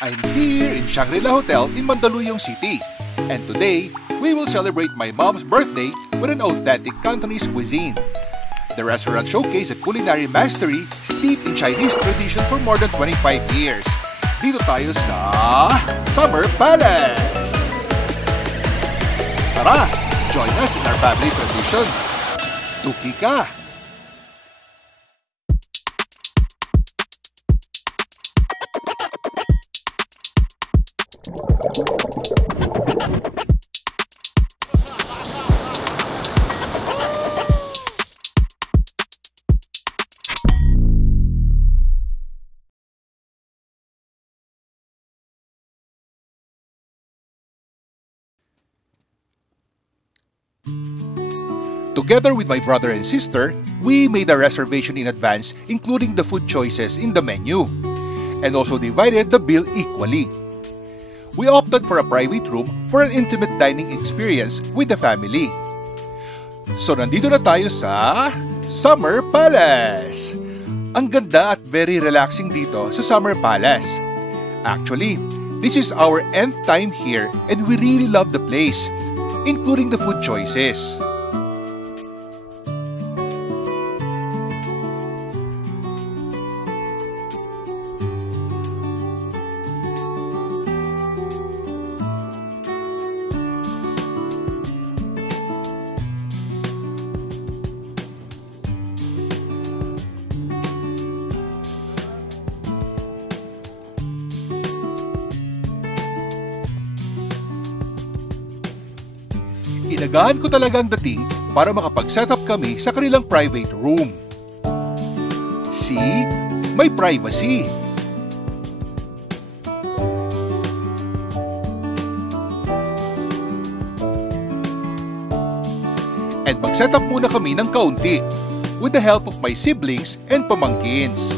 I'm here in Shangri-La Hotel in Mandaluyong City. And today, we will celebrate my mom's birthday with an authentic Cantonese cuisine. The restaurant showcases a culinary mastery steeped in Chinese tradition for more than 25 years. Dito tayo sa Summer Palace! Tara, join us in our family tradition. Tuki ka! Together with my brother and sister, we made a reservation in advance including the food choices in the menu and also divided the bill equally. We opted for a private room for an intimate dining experience with the family. So nandito na tayo sa Summer Palace! Ang ganda at very relaxing dito sa Summer Palace. Actually, this is our nth time here and we really love the place, including the food choices. Inagahan ko talagang dating para makapag-setup kami sa kanilang private room. See? May privacy. And mag-setup muna kami ng kaunti with the help of my siblings and pamangkins.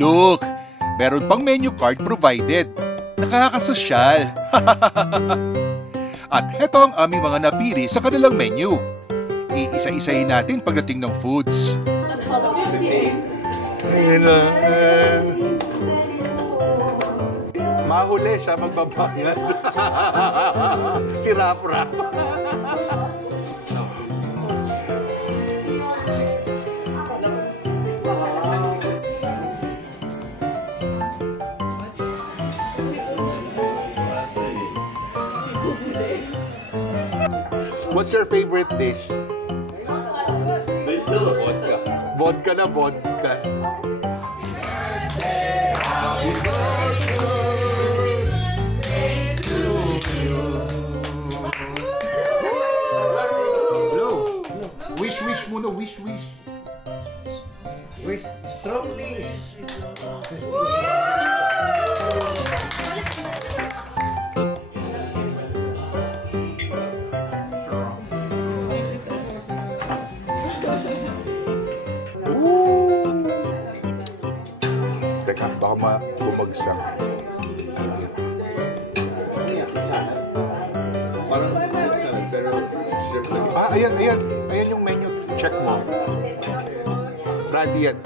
Look, meron pang menu card provided. Nakakasosyal. At heto ang aming mga napili sa kanilang menu. Iisa-isahin natin pagdating ng foods. Mahuli siya magbabayad. Si Rap-Rap. What's your favorite dish? Vodka. Vodka na vodka. Wish muna, wish. Wish, strong please. Baka bumagsak. Parang pero ayan yung menu. Check mo. Brandy yan.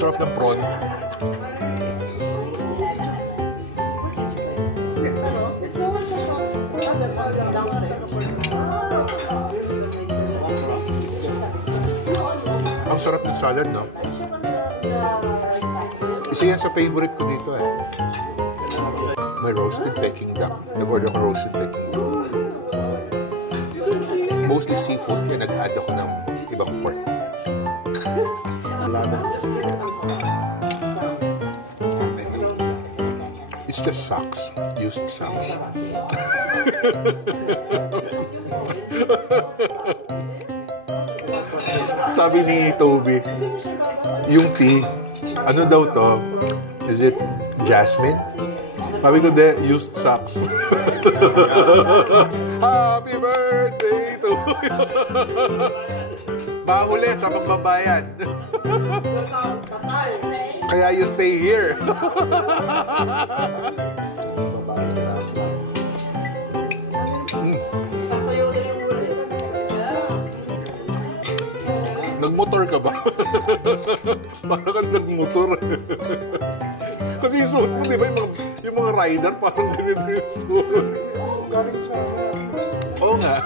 Sarap ng prawn. Ang sarap ng salad, no? Isa yan sa favorite ko dito, eh. May roasted Peking duck. Nag-order ko roasted Peking duck. Mostly seafood, kaya nag-add ako ng ibang pork. It's just socks. Used socks. Sabi ni Toby, yung tea, ano daw to? Is it jasmine? Sabi ko, de, used socks. Happy birthday to you. Mahuli ka magbabayad. Kaya you stay here. Nagmotor ka ba? Parang kang nagmotor. Kasi yung suot mo, di ba? Yung mga rider, parang ganito yung suot. Oo nga.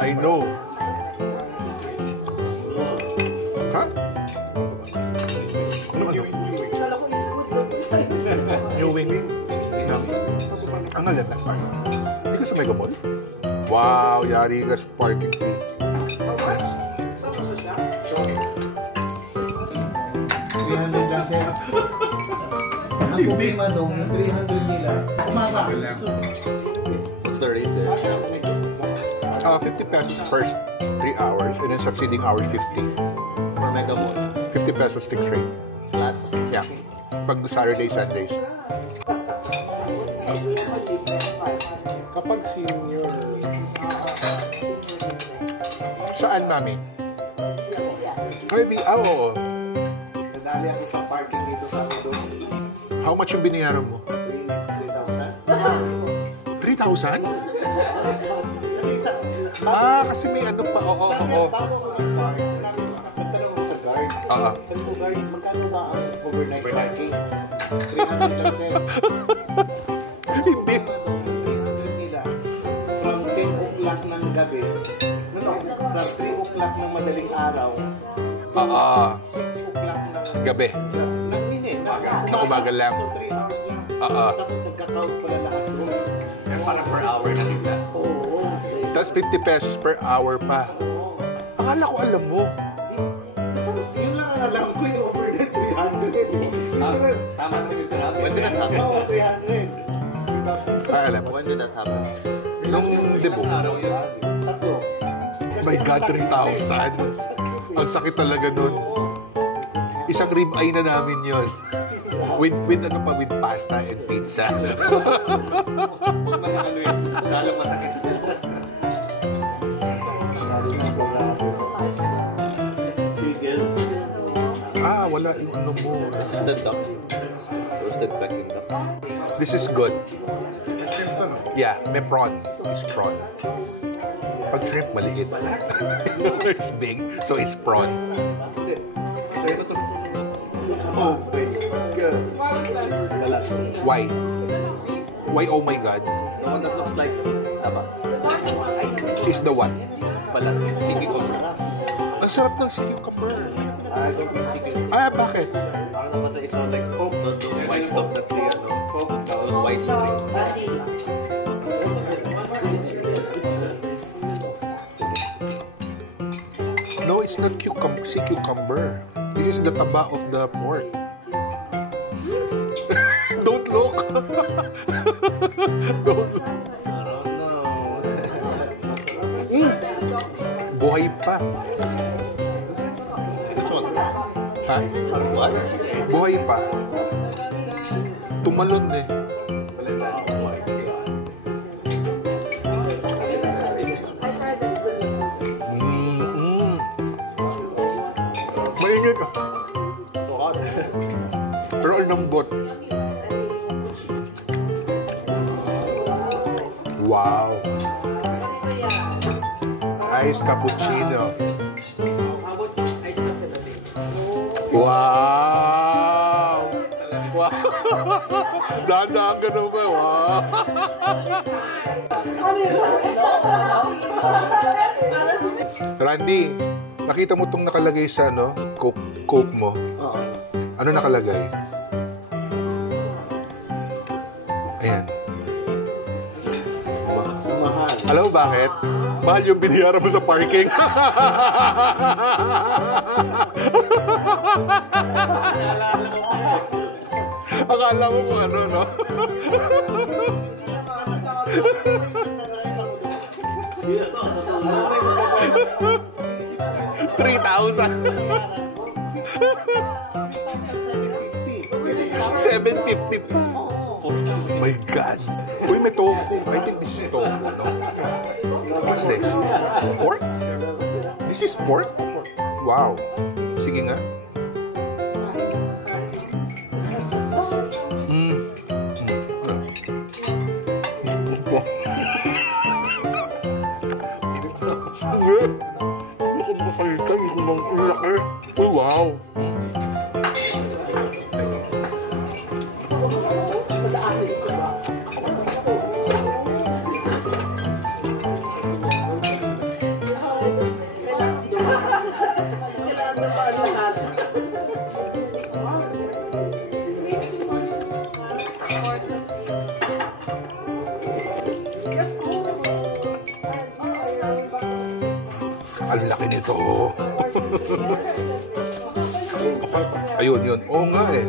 I know. Ha? Ano ba? New wing. Ang alam na. Hindi ka sa Mega Mall? Wow, yari ka sa parking fee. Lang sir. Ang problema doon, yung 300 nila, umaba. What's the rate there? 50 pesos first 3 hours and then succeeding hours 50. For Mega Mall? 50 pesos fixed rate. Flat? Yeah. Pag Saturday, Sundays. Kapag senior, Saan, mami? Oo. nadali ako sa parking dito sa ano doon. How much yung binayaran mo? 3,000. 3,000? Kasi sa... Kasi may ano pa. Oo. Bago ako mag-park, nagtanong ako sa guard. Sabi ko, guard, magkano ba ang overnight parking? 300 lang sir. Hindi. 300 nila. From 10 o'clock ng gabi. From 3 o'clock ng madaling araw. 6 o'clock ng Gabi. Na umaga lang. So 3 hours lang. Tapos nagka-count pala lahat doon. Parang per hour na nila. Oo. Tapos 50 pesos per hour pa. Akala ko alam mo. Yun lang ang alam ko yung overnight 300. Tama na yung sinabi. When did that happen? Oo, 300. Alam mo. When did that happen? Nung debut. Tatlo. My God, 3,000. Ang sakit talaga nun. Isang rib eye na namin yun. With ano pa, with pasta and pizza. Huwag na ano yun. Lalong masakit. Wala yung ano mo. This is the duck. Roasted Peking duck. This is good. Yeah, may prawn. It's prawn. Pag shrimp, maliit. It's big, so it's prawn. Oh, Why? Why, oh my God? The one that looks like taba. Is the what? Balat. Sige ko. Ang sarap ng sili kapar. I don't eat sige. Bakit? Parang naman sa isa like poke. Those white stuff that they poke. Those white strings. No, it's not sea cucumber. This is the taba of the pork. Don't look. Don't look. Buhay pa. Which one? Ha? What? Buhay pa. Tumalon eh. Mainit. So hot. Pero ang lambot. Wow. Ice cappuccino. Wow! Wow! Dahan-dahan ka naman. Wow! Randy, nakita mo itong nakalagay sa Coke mo? Ano nakalagay? Ayan. mahal. Alam mo bakit? Mahal yung biniyaran mo sa parking. Akala mo kung ano, no? 3,000. 750. my God. Uy, may tofu. I think this is tofu, no? What's this? Pork? This is pork? Wow. Sige nga. Wow. Ang laki nito. Ayun, yun. Oo nga eh.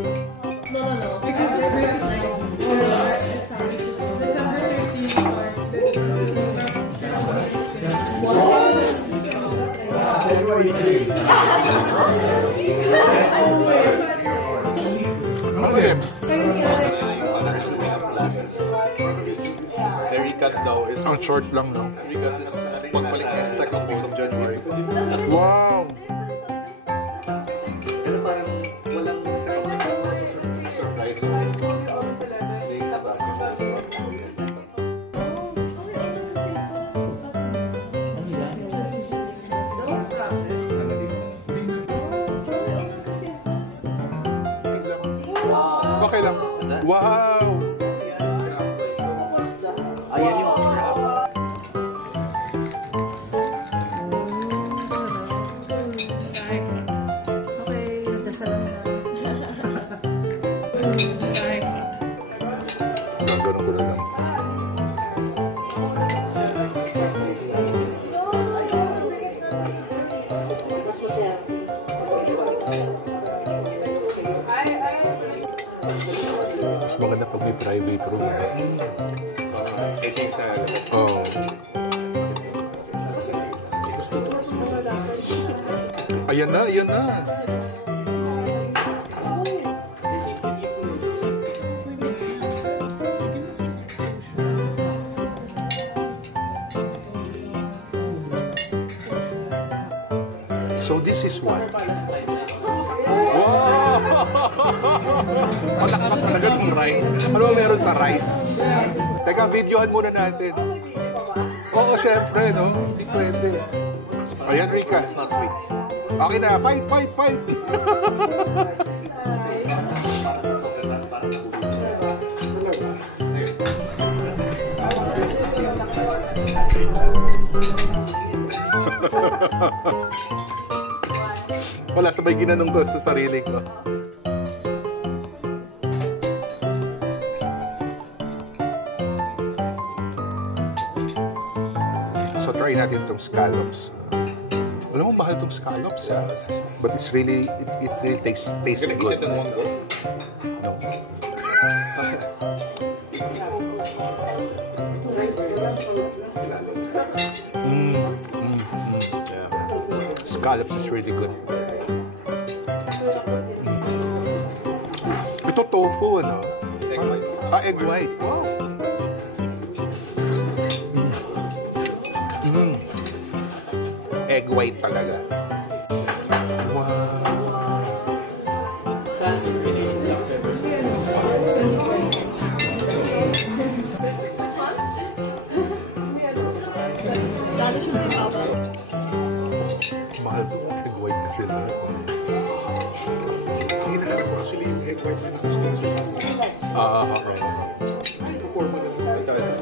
No. Because December 13 Ricas daw is... Ang short lang, no? Ricas is pagbalik ng second week of January. Wow! Pero parang walang surprise. Okay lang. Wow! Ayan yung crab. Okay, nagdasalan na. Ganun lang. Mas maganda pag may private room. Kasi sa... Oh. Ayan na, ayan na. So this is what? Wow! Malakpak talaga ng rice. Ano ba meron sa rice? Teka, videohan muna natin. Oo, syempre, no? Si pwede. Ayan, Rica. Not sweet. Okay na, fight! Wala, sabay ginanong to sa sarili ko. So try natin itong scallops. Alam mo, mahal itong scallops, ha? But it's really, it really tastes Gonna good. eat it in one go? No. Scallops is really good. Ito tofu, ano? Egg white. Egg white. Wow. Egg white talaga. Wow. Mahal ito ang egg white kasi na. Hinahanap ko actually yung egg white na gusto ko. Pour mo na sa kanya.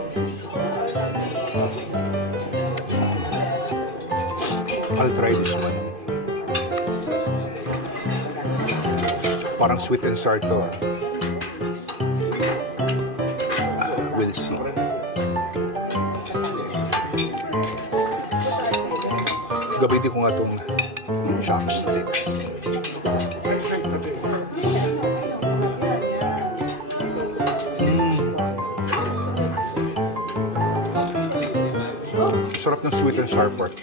I'll try this one. Parang sweet and sour to. We'll see. Gamitin ko nga itong chopsticks. Sarap ng sweet and sour part.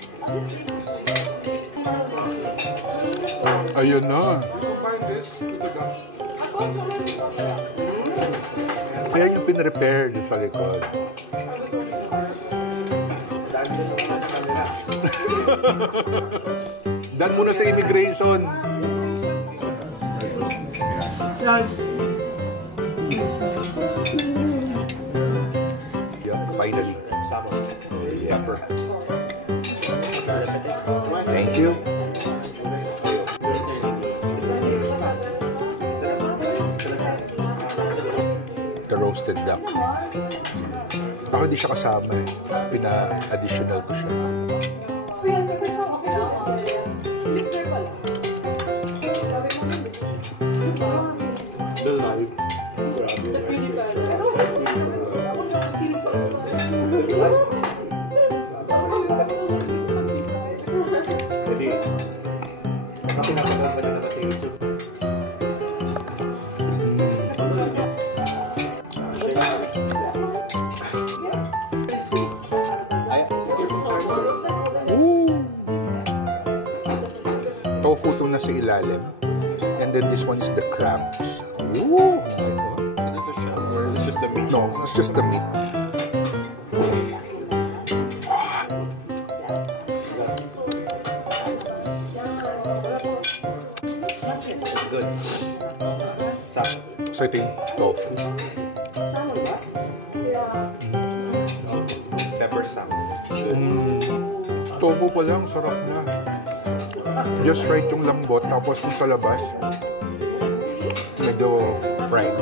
Ayun na. Ayan yung pinrepair sa likod. Dan muna sa immigration. Yeah, finally. Yeah. Thank you. The roasted duck. Ako hindi siya kasama eh. Pina-additional ko siya. The live. Jadi, tapi napaganda na sa YouTube. Tofu to nasa ilalim. And then this one is the crabs. Ooh! My God. So this is shell, or it's just the meat? No, it's just the meat. Good. Sap. So ito yung tofu. Pepper sap. Tofu pa lang, sarap na. Just right yung lambot, tapos yung sa labas, medyo fried.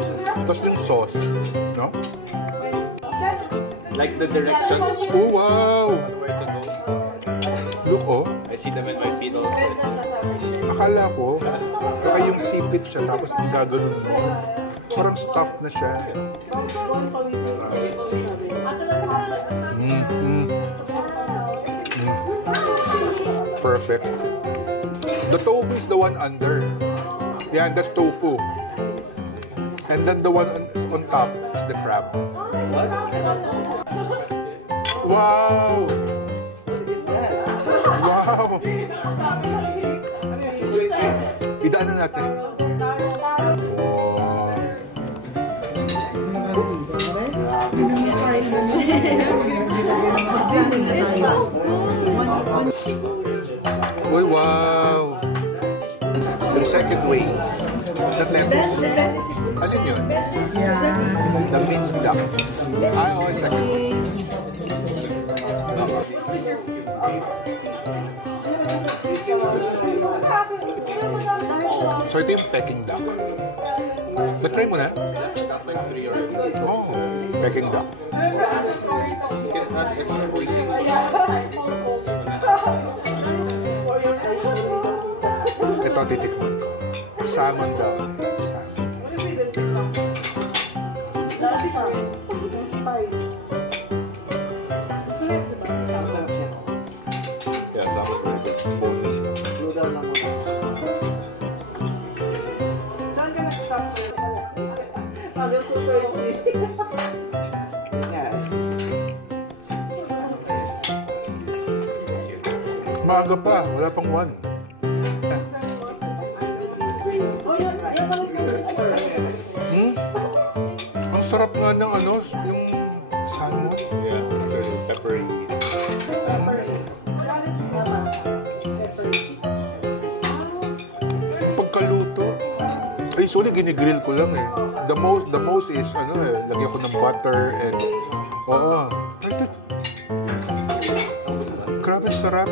Tapos yung sauce, no? Like the directions Oh, wow! on where to go. Look, oh. I see them in my feed also. Akala ko, baka yung sipit siya, tapos yung gaganon mo. Parang stuffed na siya. Perfect. The tofu is the one under. Yeah, that's tofu. And then the one on top is the crab. Wow! Wow! Idaan na natin. Wow! Uy, wow! The second wave. That lettuce. Alin yun? The minced duck. Ah, oh, second wave. So ito yung Peking duck. Na-try mo na? Got like 3 or 4. Oh, Peking duck. You can add extra voices. Ito titikman ko. Salmon daw. Salmon. Yeah, sap is very good. Boneless. Maaga pa. Wala pang 1. Ang sarap nga ng ano, yung salmon. Yeah, very peppery. Pagkaluto. Ay, sorry, ginigrill ko lang eh. The most is, ano eh, lagyan ko ng butter and, oo. Grabe, sarap.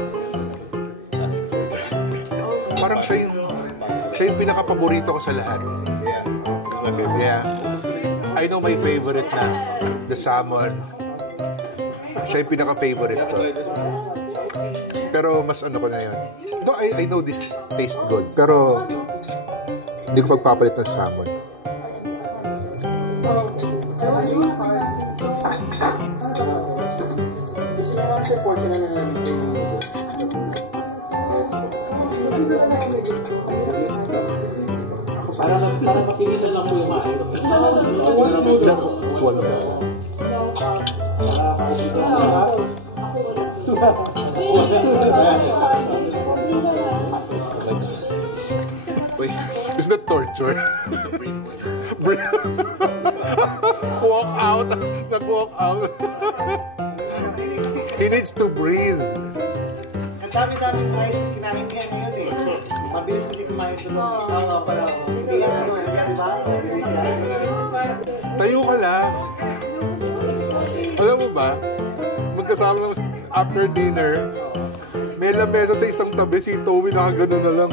Parang siya yung pinaka-paborito ko sa lahat. Yeah. My favorite. Yeah. I know my favorite na, the salmon. Siya yung pinaka-favorite ko. Pero mas ano ko na yun. Though I know this tastes good, pero hindi ko pagpapalit ng salmon. Parang tingin na lang po yung maayos. One more. Wait. Is that torture? Walk out. Nag-walk out. He needs to breathe. Ang dami-daming rice kinain niya ngayon eh. Mabilis kasi kumain ito. Oo, parang. Hindi yan ano, di ba? Mabilis yan. Tayo ka lang. Alam mo ba, magkasama lang after dinner, may lamesa sa isang tabi, si Toby nakagano na lang.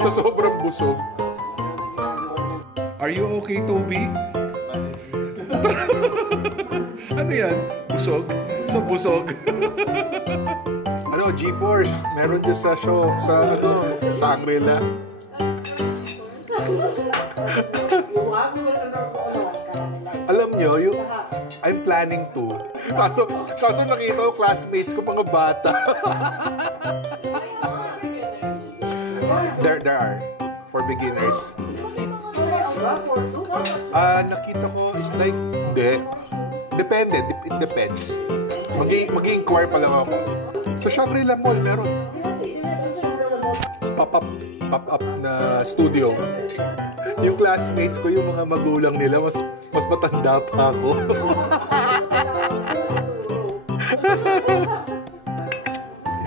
Sa sobrang busog. Are you okay, Toby? Ano yan? Busog? So busog? Ano, G-Force, meron din sa show sa Shangri-La. Alam nyo, I'm planning to. Kaso nakita ko classmates ko mga bata. There are for beginners. Nakita ko is like, hindi. Depende. It depends. Mag-i-inquire pa lang ako. Sa Shangri-La Mall, meron pop-up na studio. Yung classmates ko, yung mga magulang nila, mas matanda pa ako.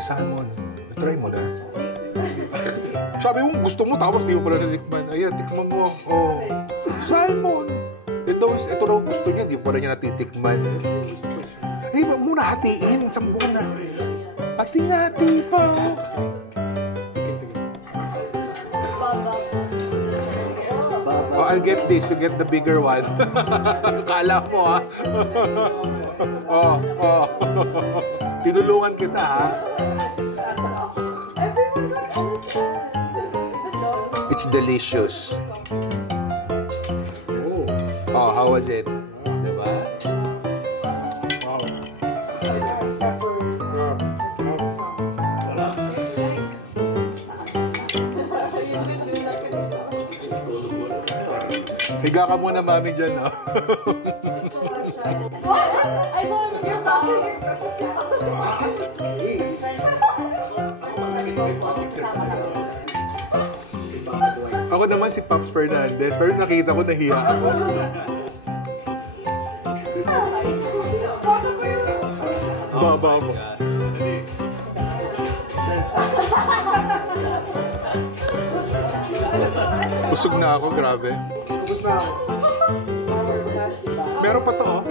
Salmon. Try mo na. Sabi mo, gusto mo, tapos di mo pala natikman. Ayan, tikman mo. Oh. Salmon. Ito raw gusto niya, di pa rin niya natitikman. Eh, wag muna hatiin. Sambo na. Hati-hati pa. Oh, I'll get this. You get the bigger one. Kala mo, ha? Oh. Tinulungan kita, ha? It's delicious. Oh, how was it? Diba? Wow. Higa ka muna, mami, dyan, no? Ay, sabi mo yung tao. Ako naman si Pops Fernandez, pero nakita ko nahiya ako. Baba mo. Busog na ako, grabe. Meron pa to, oh.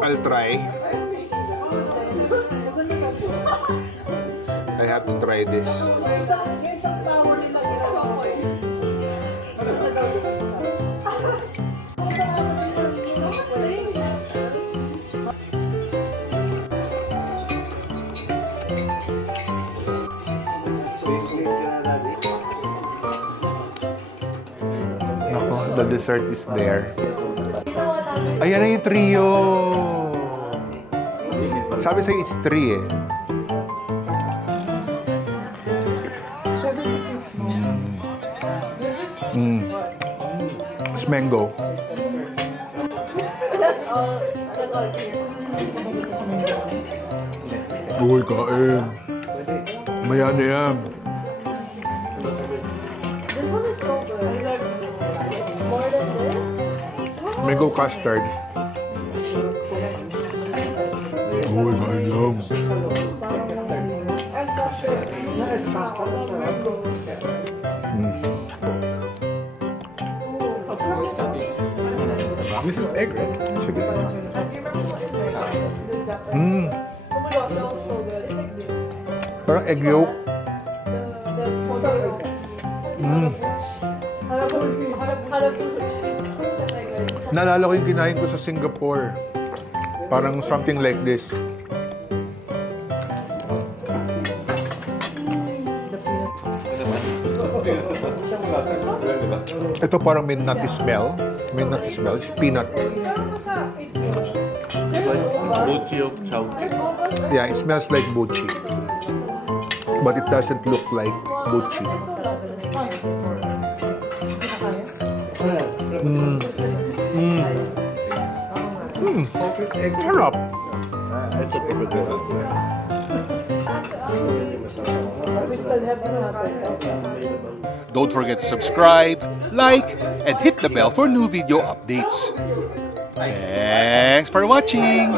I'll try. I have to try this. The dessert is there. Ayan na yung trio. Sabi sa'yo, it's 3 eh. It's mango. Uy, kain. Maya na yan. Mango custard. Uy, kain lang. This is egg, right? Should be. Parang egg yolk. Naalala ko yung kinain ko sa Singapore. Parang something like this. Ito parang may nutty smell. May nutty smell. It's peanut. Mochi of chow. Yeah, it smells like mochi. But it doesn't look like mochi. Harap. That's a perfect Don't forget to subscribe, like, and hit the bell for new video updates. Thanks for watching!